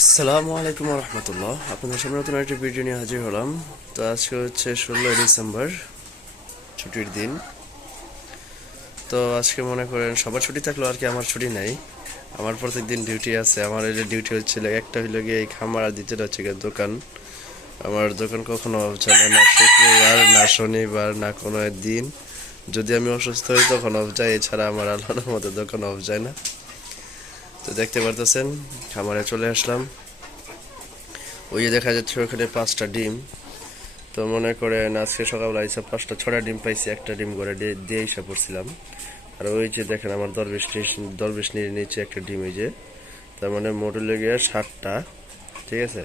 আসসালামু আলাইকুম রহমতুল্লাহ। আপনাদের সামনে নতুন একটা ভিডিও নিয়ে হাজির হলাম। তো আজকে হচ্ছে 16 ডিসেম্বর, ছুটির দিন। তো আজকে মনে করেন সবার ছুটি থাকলেও আর কি আমার ছুটি নাই। আমার প্রত্যেকদিন ডিউটি আছে। আমার এই যে ডিউটি হচ্ছিল, একটা হইলো গিয়ে এই খামার, আর দ্বিতীয়টা হচ্ছে গিয়ে দোকান। আমার দোকান কখনো অফ চলে না, শুক্রবার না শনিবার না কোনো দিন। যদি আমি অসুস্থ হই তখন অফ যায়, এছাড়া আমার আল্লাহর মতো দোকান অফ যায় না। তো দেখতে পারতেছেন খামারে চলে আসলাম। ওই যে দেখা যাচ্ছে ওখানে 5টা ডিম। তো মনে করেন আজকে সকালবেলা এসে 5টা 6টা ডিম পাইছি, একটা ডিম করে দিয়ে এসে পড়ছিলাম। আর ওই যে দেখেন আমার দরবেশনির নিচে একটা ডিম, এই যে তার মানে মোট লেগে 7টা। ঠিক আছে,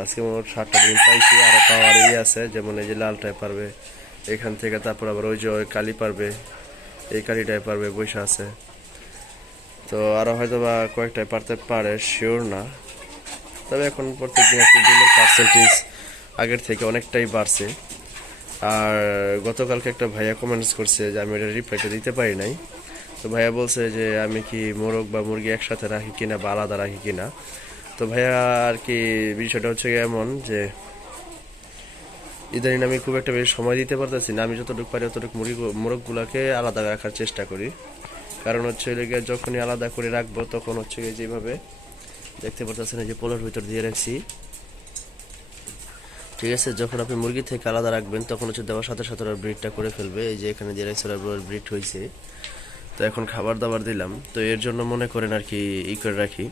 আজকে মোট 7টা ডিম পাইছি। আরো পাওয়ার আছে, যেমন এই যে লালটায় পারবে এখান থেকে, তারপর আবার ওই যে ওই কালি পারবে, এই কালিটায় পারবে বৈশা আছে। তো আরো হয়তো বা কয়েকটায় পারতে পারে, শিওর না। তবে এখন প্রত্যেকদিন একটু ডিমের পার্সেন্টেজ আগের থেকে অনেকটাই বাড়ছে। আর গতকালকে একটা ভাইয়া কমেন্টস করছে যে আমি এটা রিপ্লাইটা দিতে পারি নাই। তো ভাইয়া বলছে যে আমি কি মোরগ বা মুরগি একসাথে রাখি কিনা বা আলাদা রাখি কিনা। তো ভাইয়া আর কি বিষয়টা হচ্ছে এমন যে ইদানিং আমি খুব একটা বেশি সময় দিতে পারতেছি না। আমি যতটুকু পারি ততটুকু মোরগগুলাকে আলাদা রাখার চেষ্টা করি। কারণ হচ্ছে যখনই আলাদা করে রাখবো তখন হচ্ছে যেভাবে দেখতে পারতেছেন যে পোলোর ভিতর দিয়ে রাখছি। ঠিক আছে, যখন আপনি মুরগি থেকে আলাদা রাখবেন তখন হচ্ছে দেওয়ার সাথে সাথে ওরা ব্রিডটা করে ফেলবে। এই যে এখানে দিয়ে রাখছে, ওরা ব্রিড হয়েছে। তো এখন খাবার দাবার দিলাম, তো এর জন্য মনে করেন আর কি করে রাখি,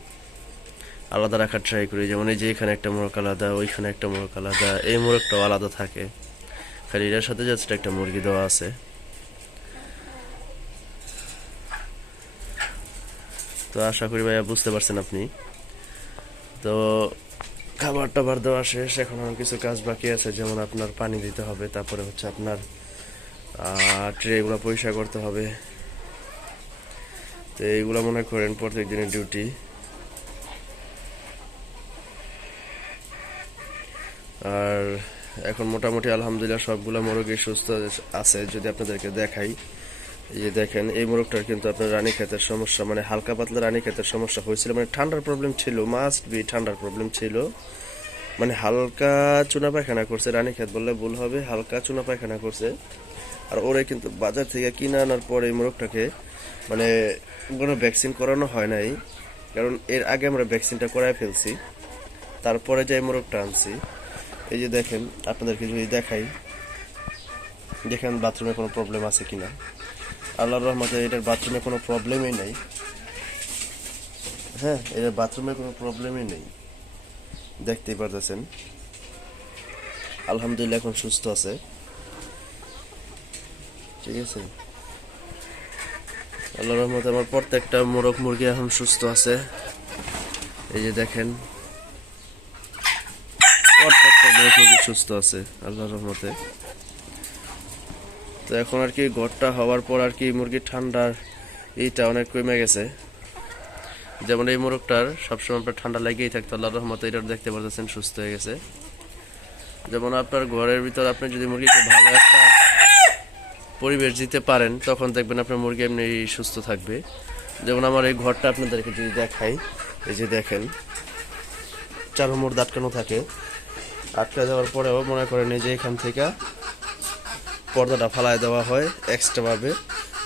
আলাদা রাখার ট্রাই করি। যেমন এই যে এখানে একটা মোরগ আলাদা, ওইখানে একটা মোরগ আলাদা, এই মোরগটাও আলাদা থাকে। খালি এটার সাথে জাস্ট একটা মুরগি দেওয়া আছে। তো আশা করি ভাইয়া বুঝতে পারছেন আপনি। তো খাবার টাবার দেওয়া শেষ, এখন আমার কিছু কাজ বাকি আছে, যেমন আপনার পানি দিতে হবে, তারপরে হচ্ছে আপনার ট্রেগুলো পরিষ্কার করতে হবে। তো এইগুলো মনে করেন প্রত্যেক দিনের ডিউটি। আর এখন মোটামুটি আলহামদুলিল্লাহ সবগুলো মোরগই সুস্থ আছে। যদি আপনাদেরকে দেখাই, এই যে দেখেন এই মোরগটার কিন্তু আপনার রানীক্ষেতের সমস্যা, মানে হালকা পাতলা রানীক্ষেতের সমস্যা হয়েছিল, মানে ঠান্ডার প্রবলেম ছিল, মাস্ট বি ঠান্ডার প্রবলেম ছিল। মানে হালকা চুনা পায়খানা করছে, রানীক্ষেত বললে ভুল হবে, হালকা চুনা পায়খানা করছে। আর ওরে কিন্তু বাজার থেকে কিনে আনার পর এই মোরগটাকে মানে কোনো ভ্যাকসিন করানো হয় নাই, কারণ এর আগে আমরা ভ্যাকসিনটা করায় ফেলছি। তারপরে যে মোরগটা আনছি, এই যে দেখেন, আপনাদেরকে যদি দেখাই, দেখেন বাথরুমে কোনো প্রবলেম আছে কিনা। আল্লাহর রহমতে এটার বাথরুমে কোনো প্রবলেমই নেই। হ্যাঁ, এটার বাথরুমে কোনো প্রবলেমই নেই, দেখতেই পারতেছেন। আলহামদুলিল্লাহ এখন সুস্থ আছে। ঠিক আছে, আল্লাহর রহমতে আমার প্রত্যেকটা মোরগ মুরগি এখন সুস্থ আছে। এই যে দেখেন প্রত্যেকটা মোরগ মুরগি সুস্থ আছে আল্লাহর রহমতে। তো এখন আর কি ঘরটা হওয়ার পর আর কি মুরগির ঠান্ডার এইটা অনেক কমে গেছে। যেমন এই মোরগটার সবসময় আপনার ঠান্ডা লেগেই থাকতো, আল্লাহর রহমতে এটা দেখতে পাচ্ছেন সুস্থ হয়ে গেছে। যেমন আপনার ঘরের ভিতর আপনি যদি মুরগিকে ভালো একটা পরিবেশ দিতে পারেন, তখন দেখবেন আপনার মুরগি এমনি সুস্থ থাকবে। যেমন আমার এই ঘরটা আপনাদেরকে যদি দেখাই, এই যে দেখেন চারমোড় আটকানো থাকে। আটকা দেওয়ার পরেও মনে করেন এই যে এখান থেকে পর্দাটা ফালায় দেওয়া হয় এক্সট্রাভাবে,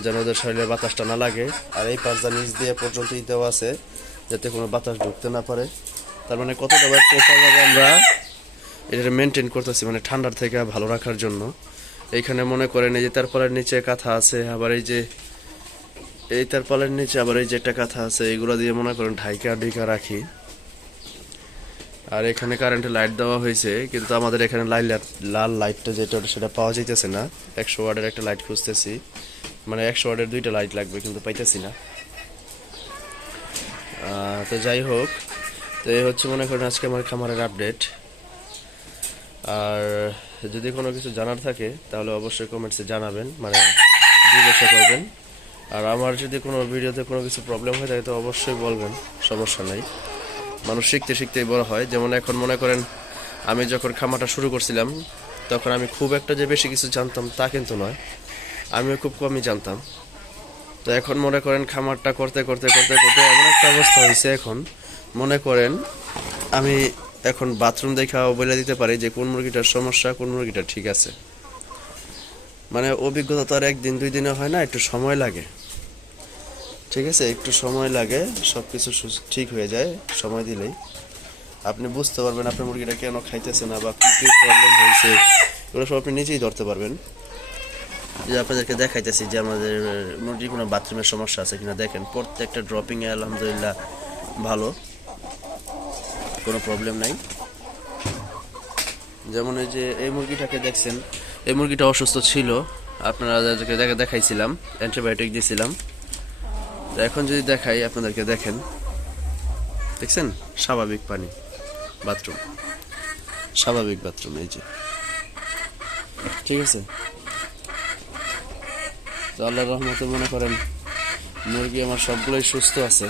যেন ওদের শরীরে বাতাসটা না লাগে। আর এই পাঁচটা নিচ দিয়ে পর্যন্তই দেওয়া আছে, যাতে কোনো বাতাস ঢুকতে না পারে। তার মানে কতটা প্রপারভাবে আমরা এটা মেনটেন করতেছি, মানে ঠান্ডার থেকে ভালো রাখার জন্য। এইখানে মনে করেন এই যে তারপরের নিচে কাঁথা আছে, আবার এই যে এই তারপরের নিচে আবার এই যে একটা কাঁথা আছে, এগুলো দিয়ে মনে করেন ঢাইকা রাখি। আর এখানে কারেন্টের লাইট দেওয়া হয়েছে, কিন্তু আমাদের এখানে লাল লাইটটা যেটা সেটা পাওয়া যাইতেছে না। 100 ওয়াটের একটা লাইট খুঁজতেছি, মানে 100 ওয়াটের 2টা লাইট লাগবে, কিন্তু পাইতেছি না। তো যাই হোক, তো এই হচ্ছে মনে করেন আজকে আমার খামারের আপডেট। আর যদি কোনো কিছু জানার থাকে তাহলে অবশ্যই কমেন্টসে জানাবেন, মানে জিজ্ঞাসা করবেন। আর আমার যদি কোনো ভিডিওতে কোনো কিছু প্রবলেম হয়ে থাকে তো অবশ্যই বলবেন, সমস্যা নাই। মানুষ শিখতে শিখতেই বড় হয়। যেমন এখন মনে করেন আমি যখন খামারটা শুরু করছিলাম, তখন আমি খুব একটা যে বেশি কিছু জানতাম তা কিন্তু নয়, আমিও খুব কমই জানতাম। তো এখন মনে করেন খামারটা করতে করতে করতে করতে এমন একটা অবস্থা হয়েছে, এখন মনে করেন আমি এখন বাথরুম দেখাও বলে দিতে পারি যে কোন মুরগিটার সমস্যা, কোন মুরগিটা ঠিক আছে। মানে অভিজ্ঞতা তো আর একদিন দুই দিনে হয় না, একটু সময় লাগে। ঠিক আছে, একটু সময় লাগে, সব কিছু ঠিক হয়ে যায় সময় দিলেই। আপনি বুঝতে পারবেন আপনার মুরগিটা কেন খাইতেছে না বা কি কি প্রবলেম হয়েছে, এগুলো সব আপনি নিজেই ধরতে পারবেন। যে আপনাদেরকে দেখাইতেছি যে আমাদের মুরগির কোনো বাথরুমের সমস্যা আছে কিনা। দেখেন প্রত্যেকটা ড্রপিংয়ে আলহামদুলিল্লাহ ভালো, কোনো প্রবলেম নাই। যেমন এই যে এই মুরগিটাকে দেখছেন, এই মুরগিটা অসুস্থ ছিল, আপনারা দেখাইছিলাম, অ্যান্টিবায়োটিক দিয়েছিলাম। তো এখন যদি দেখাই আপনাদেরকে, দেখেন দেখছেন স্বাভাবিক পানি, বাথরুম, স্বাভাবিক বাথরুম, এই যে। ঠিক আছে, তো আল্লাহর রহমতে মনে করেন মুরগি আমার সবগুলোই সুস্থ আছে।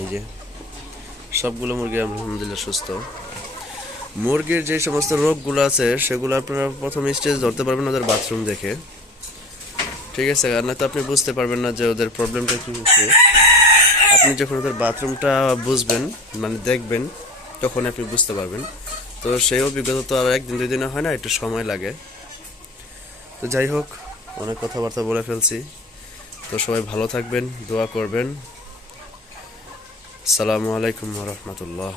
এই যে সবগুলো মুরগি আলহামদুলিল্লাহ সুস্থ। মুরগির যে সমস্ত রোগগুলো আছে সেগুলো আপনারা প্রথম স্টেজ ধরতে পারবেন ওদের বাথরুম দেখে। ঠিক আছে, আর না তো আপনি বুঝতে পারবেন না যে ওদের প্রবলেমটা কী হচ্ছে। আপনি যখন ওদের বাথরুমটা বুঝবেন, মানে দেখবেন, তখন আপনি বুঝতে পারবেন। তো সেই অভিজ্ঞতা তো আর একদিন দুই দিনে হয় না, একটু সময় লাগে। তো যাই হোক, অনেক কথাবার্তা বলে ফেলছি। তো সবাই ভালো থাকবেন, দোয়া করবেন। আসসালামু আলাইকুম ওয়া রাহমাতুল্লাহ।